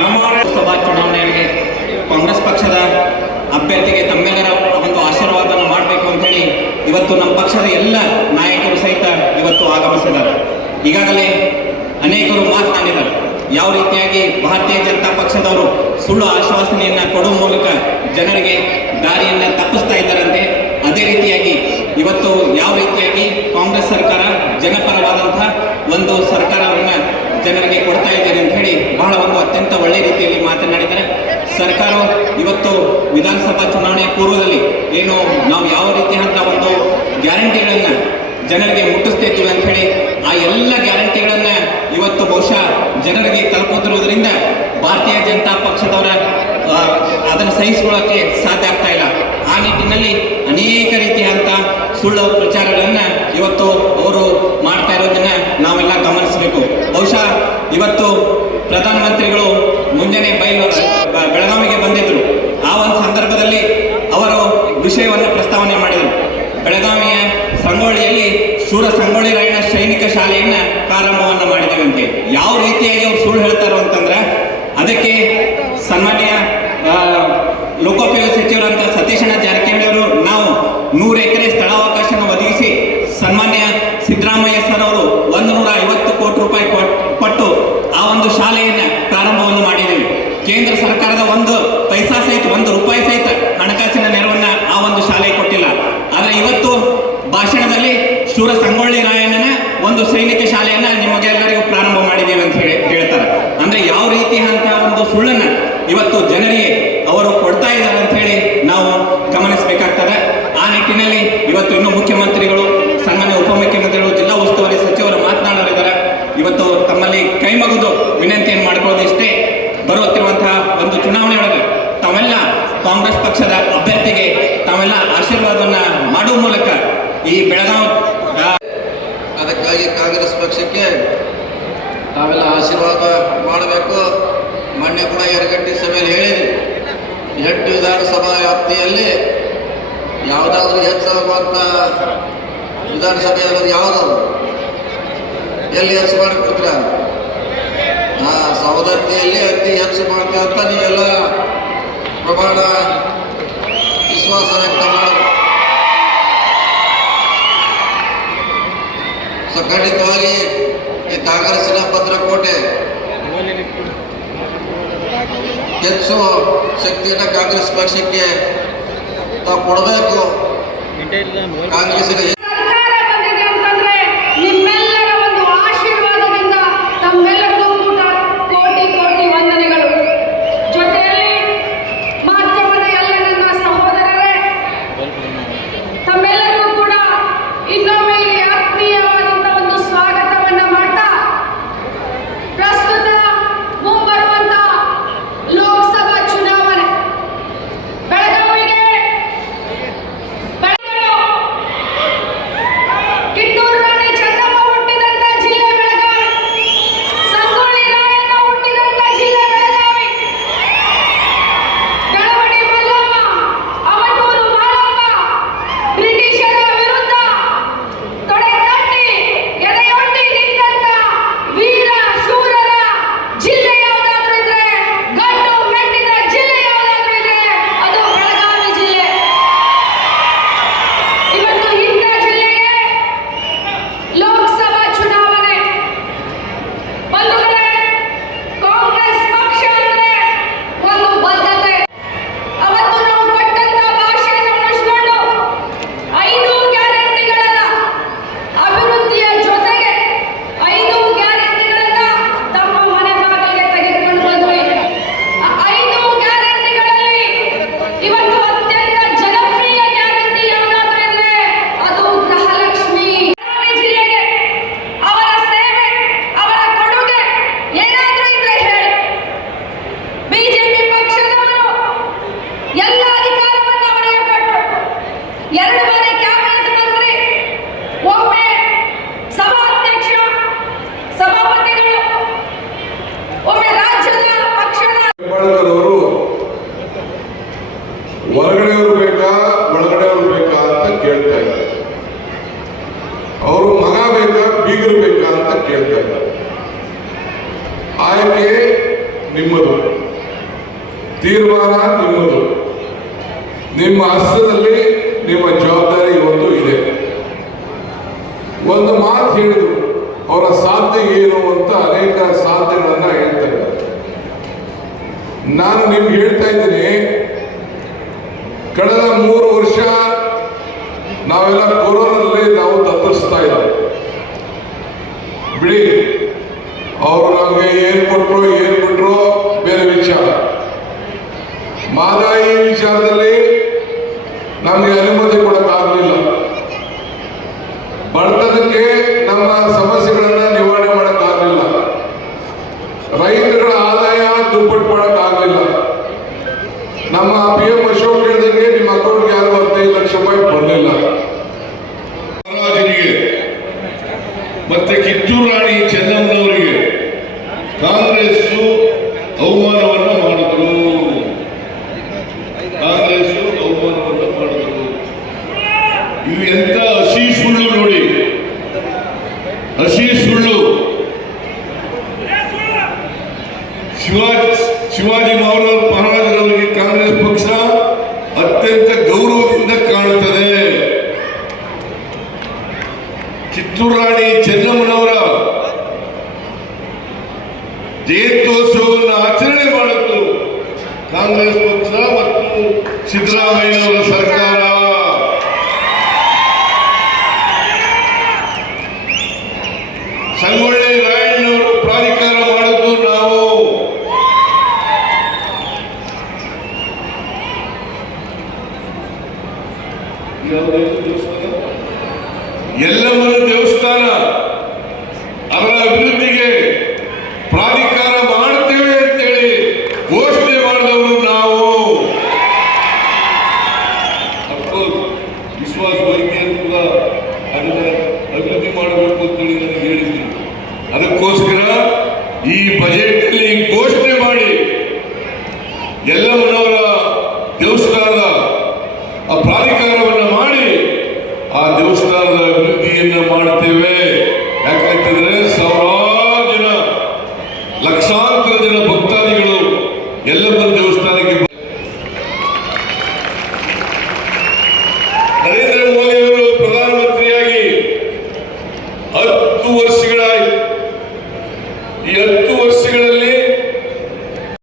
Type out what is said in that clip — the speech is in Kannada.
ಲೋಕಸಭಾ ಚುನಾವಣೆಗೆ ಕಾಂಗ್ರೆಸ್ ಪಕ್ಷದ ಅಭ್ಯರ್ಥಿಗೆ ತಮ್ಮೆಲ್ಲರ ಒಂದು ಆಶೀರ್ವಾದವನ್ನು ಮಾಡಬೇಕು ಅಂತ ಹೇಳಿ ಇವತ್ತು ನಮ್ಮ ಪಕ್ಷದ ಎಲ್ಲ ನಾಯಕರು ಸಹಿತ ಇವತ್ತು ಆಗಮಿಸಿದ್ದಾರೆ. ಈಗಾಗಲೇ ಅನೇಕರು ಮಾತನಾಡಿದ್ದಾರೆ. ಯಾವ ರೀತಿಯಾಗಿ ಭಾರತೀಯ ಜನತಾ ಪಕ್ಷದವರು ಸುಳ್ಳು ಆಶ್ವಾಸನೆಯನ್ನ ಕೊಡುವ ಮೂಲಕ ಜನರಿಗೆ ದಾರಿಯನ್ನ ತಪ್ಪಿಸ್ತಾ ಇದ್ದಾರಂತೆ ಅದೇ ರೀತಿಯಾಗಿ ಇವತ್ತು ಯಾವ ರೀತಿಯಾಗಿ ಕಾಂಗ್ರೆಸ್ ಸರ್ಕಾರ ಜನಪರವಾದಂತಹ ಒಂದು ಸರ್ಕಾರವನ್ನು ಜನರಿಗೆ ಕೊಡ್ತಾ ಇದ್ದೇನೆ ಅಂತ ಹೇಳಿ ಬಹಳ ಒಂದು ಅತ್ಯಂತ ಒಳ್ಳೆ ರೀತಿಯಲ್ಲಿ ಮಾತನಾಡಿದ್ದಾರೆ. ಸರ್ಕಾರ ಇವತ್ತು ವಿಧಾನಸಭಾ ಚುನಾವಣೆ ಪೂರ್ವದಲ್ಲಿ ಏನು ನಾವು ಯಾವ ರೀತಿಯಾದಂಥ ಒಂದು ಗ್ಯಾರಂಟಿಗಳನ್ನು ಜನರಿಗೆ ಮುಟ್ಟಿಸ್ತಾ ಇದ್ದೀವಿ ಅಂತ ಹೇಳಿ ಆ ಎಲ್ಲ ಗ್ಯಾರಂಟಿಗಳನ್ನು ಇವತ್ತು ಬಹುಶಃ ಜನರಿಗೆ ತಲುಪುತ್ತಿರುವುದರಿಂದ ಭಾರತೀಯ ಜನತಾ ಪಕ್ಷದವರ ಅದನ್ನು ಸಹಿಸಿಕೊಳ್ಳೋಕ್ಕೆ ಸಾಧ್ಯ ಆಗ್ತಾ ಇಲ್ಲ. ಆ ನಿಟ್ಟಿನಲ್ಲಿ ಅನೇಕ ರೀತಿಯಾದಂಥ ಸುಳ್ಳು ಪ್ರಚಾರಗಳನ್ನ ಇವತ್ತು ಅವರು ಮಾಡ್ತಾ ಇರೋದನ್ನ ನಾವೆಲ್ಲ ಗಮನಿಸಬೇಕು. ಬಹುಶಃ ಇವತ್ತು ಪ್ರಧಾನಮಂತ್ರಿಗಳು ಮುಂಜಾನೆ ಬಯಲು ಬೆಳಗಾವಿಗೆ ಬಂದಿದ್ರು. ಆ ಒಂದು ಸಂದರ್ಭದಲ್ಲಿ ಅವರು ವಿಷಯವನ್ನು ಪ್ರಸ್ತಾವನೆ ಮಾಡಿದರು. ಬೆಳಗಾವಿಯ ಸಂಗೊಳ್ಳಿಯಲ್ಲಿ ಶೂರ ಸಂಗೊಳ್ಳಿ ರಾಯಣ್ಣ ಸೈನಿಕ ಶಾಲೆಯನ್ನ ಪ್ರಾರಂಭವನ್ನು ಮಾಡಿದ್ದೇವೆ ಅಂತ ಯಾವ ರೀತಿಯಾಗಿ ಅವರು ಸುಳ್ಳು ಹೇಳ್ತಾರೋ ಅಂತಂದ್ರೆ ಅದಕ್ಕೆ ಸನ್ಮಾನ್ಯ ಆ, ಲೋಕೋಪಯೋಗಿ ಸಚಿವರಂತ ಸತೀಶಣ್ಣ ಜಾರಕಿಹೊಳಿ ಅವರು ನಾವು ನೂರು ಎಕರೆ ಸ್ಥಳಾವಕಾಶನ ಒದಗಿಸಿ ಸನ್ಮಾನ್ಯ ಸಿದ್ದರಾಮಯ್ಯ ಸರ್ ಅವರು ಒಂದು ನೂರ ಐವತ್ತು ಕೋಟಿ ರೂಪಾಯಿ ಕೊಟ್- ಕೊಟ್ಟು ಆ ಒಂದು ಶಾಲೆಯನ್ನ ಪ್ರಾರಂಭವನ್ನು ಮಾಡಿದ್ದೀವಿ ಕೇಂದ್ರ ಸರ್ಕಾರದ ಒಂದು ಪೈಸಾ ಸಹಿತ, ಒಂದು ರೂಪಾಯಿ ಸಹಿತ ಹಣಕಾಸಿನ ನೆರವನ್ನ ಆ ಒಂದು ಶಾಲೆಗೆ ಕೊಟ್ಟಿಲ್ಲ. ಆದರೆ ಇವತ್ತು ಭಾಷಣದಲ್ಲಿ ಶೂರ ಸಂಗೊಳ್ಳಿ ರಾಯಣ್ಣನ ಒಂದು ಸೈನಿಕ ಶಾಲೆಯನ್ನ ನಿಮಗೆಲ್ಲರಿಗೂ ಪ್ರಾರಂಭ ಮಾಡಿದ್ದೇವೆ ಅಂತ ಹೇಳಿ ಹೇಳ್ತಾರೆ. ಅಂದ್ರೆ ಯಾವ ರೀತಿ ಅಂತ ಒಂದು ಸುಳ್ಳನ್ನ ಇವತ್ತು ಜನರಿಗೆ ಅವರು ಕೊಡ್ತಾ ಇದ್ದಾರೆ ಅಂತ ಹೇಳಿ ನಾವು ಗಮನಿಸಬೇಕಾಗ್ತದೆ ಆ ನಿಟ್ಟಿನಲ್ಲಿ ಇವತ್ತು ಇನ್ನು ಮುಖ್ಯಮಂತ್ರಿಗಳು ಸಾಮಾನ್ಯ ಉಪಮುಖ್ಯಮಂತ್ರಿಗಳು ಜಿಲ್ಲಾ ಉಸ್ತುವಾರಿ ಸಚಿವರು ಮಾತನಾಡಲಿದ್ದಾರೆ ಇವತ್ತು ತಮ್ಮಲ್ಲಿ ಕೈ ಮಗುದು ವಿನಂತಿಯನ್ನು ಮಾಡ್ಕೊಳ್ಳೋದು ಇಷ್ಟೇ ಬರುತ್ತಿರುವಂತಹ ಒಂದು ಚುನಾವಣೆ ಒಳಗೆ ತಾವೆಲ್ಲ ಕಾಂಗ್ರೆಸ್ ಪಕ್ಷದ ಅಭ್ಯರ್ಥಿಗೆ ತಾವೆಲ್ಲ ಆಶೀರ್ವಾದವನ್ನ ಮಾಡುವ ಮೂಲಕ ಈ ಬೆಳಗಾವಿ ಅದಕ್ಕಾಗಿ ಕಾಂಗ್ರೆಸ್ ಪಕ್ಷಕ್ಕೆ ತಾವೆಲ್ಲ ಆಶೀರ್ವಾದ ಮಾಡಬೇಕು. ಮಣ್ಣೆ ಕೂಡ ಎರಗಟ್ಟಿ ಸಭೆಯಲ್ಲಿ ಹೇಳಿದ್ರು ಎಂಟು ವಿಧಾನಸಭಾ ವ್ಯಾಪ್ತಿಯಲ್ಲಿ ಯಾವುದಾದ್ರೂ ಹೆಚ್ಚಾಗುವಂಥ ವಿಧಾನಸಭೆ ಅನ್ನೋದು ಯಾವುದು? ಎಲ್ಲಿ ಹೆಚ್ಚು ಮಾಡಿಕೊಡ್ತೀರ? ಆ ಸವದತ್ತಿಯಲ್ಲಿ ಅತಿ ಹೆಚ್ಚು ಮಾಡ್ತೀವಿ ಅಂತ ನೀವೆಲ್ಲ ಪ್ರಮಾಣ ವಿಶ್ವಾಸ ವ್ಯಕ್ತ ಮಾಡಬೇಕು ಸೊ ಖಂಡಿತವಾಗಿ ಈ ಕಾಂಗ್ರೆಸ್ಸಿನ ಭದ್ರಕೋಟೆ ಹೆಚ್ಚು ಶಕ್ತಿಯನ್ನು ಕಾಂಗ್ರೆಸ್ ಪಕ್ಷಕ್ಕೆ ತಾವು ಕೊಡಬೇಕು. ಕಾಂಗ್ರೆಸ್ಸಿನ ಎರಡು ಬಾರಿ ಕ್ಯಾಬಿನೆಟ್ ಮಂತ್ರಿ ಒಮ್ಮೆ ಸಭಾಧ್ಯಕ್ಷ, ಸಭಾಪತಿಗಳು, ಒಮ್ಮೆ ರಾಜ್ಯದ ಪಕ್ಷದ ಹೆಬ್ಬಾಳ್ಕರವರು ಹೊರಗಡೆಯವರು ಬೇಕಾ, ಒಳಗಡೆಯವರು ಬೇಕಾ ಅಂತ ಕೇಳ್ತಾ ಇದ್ದಾರೆ. ಕೇಳ್ತಾ ಇದ್ದಾರೆ. ಆಯ್ಕೆ ನಿಮ್ಮದು. ತೀರ್ಮಾನ ನಿಮ್ಮ ಹಸ್ತದಲ್ಲಿ ನಿಮ್ಮ ಜವಾಬ್ದಾರಿ ಇವತ್ತು ಇದೆ. ಒಂದು ಮಾತು ಹೇಳಿದ್ರು, ಅವರ ಸಾಧ್ಯ ಏನು ಅಂತ ಅನೇಕ ಸಾಧ್ಯಗಳನ್ನ ಹೇಳ್ತಾರೆ. ನಾನು ನಿಮ್ಗೆ ಹೇಳ್ತಾ ಇದ್ದೀನಿ, ಕಳೆದ ಮೂರು ವರ್ಷ ನಾವೆಲ್ಲ ಕೊರೋನಲ್ಲಿ ನಾವು ತತ್ತರಿಸ್ತಾ ಇದ್ದಾವೆ ಬಿಡಿ, ಅವರು ನಮಗೆ ಏನ್ ಕೊಟ್ರು ಅನುಮತಿ ಕೊಡಕ್ಕಾಗಲಿಲ್ಲ. ಬಡತನಕ್ಕೆ ನಮ್ಮ ಸಮಸ್ಯೆಗಳನ್ನ ಸುಳ್ಳು. ಶಿವಾಜಿ ಶಿವಾಜಿ ಮಹಾರಾಜ್ ಮಹಾರಾಜರವರಿಗೆ ಕಾಂಗ್ರೆಸ್ ಪಕ್ಷ ಅತ್ಯಂತ ಗೌರವದಿಂದ ಕಾಣುತ್ತದೆ. ಕಿತ್ತೂರು ರಾಣಿ ಚೆನ್ನಮ್ಮನವರ ಜಯಂತ್ಯೋತ್ಸವವನ್ನು ಆಚರಣೆ ಮಾಡಲು ಕಾಂಗ್ರೆಸ್ ಪಕ್ಷ ಮತ್ತು ಸಿದ್ದರಾಮಯ್ಯನವರ ಸರ್ಕಾರ ಈ ಬಜೆಟ್ ಅಲ್ಲಿ ಘೋಷಣೆ ಮಾಡಿ ಎಲ್ಲವನ್ನು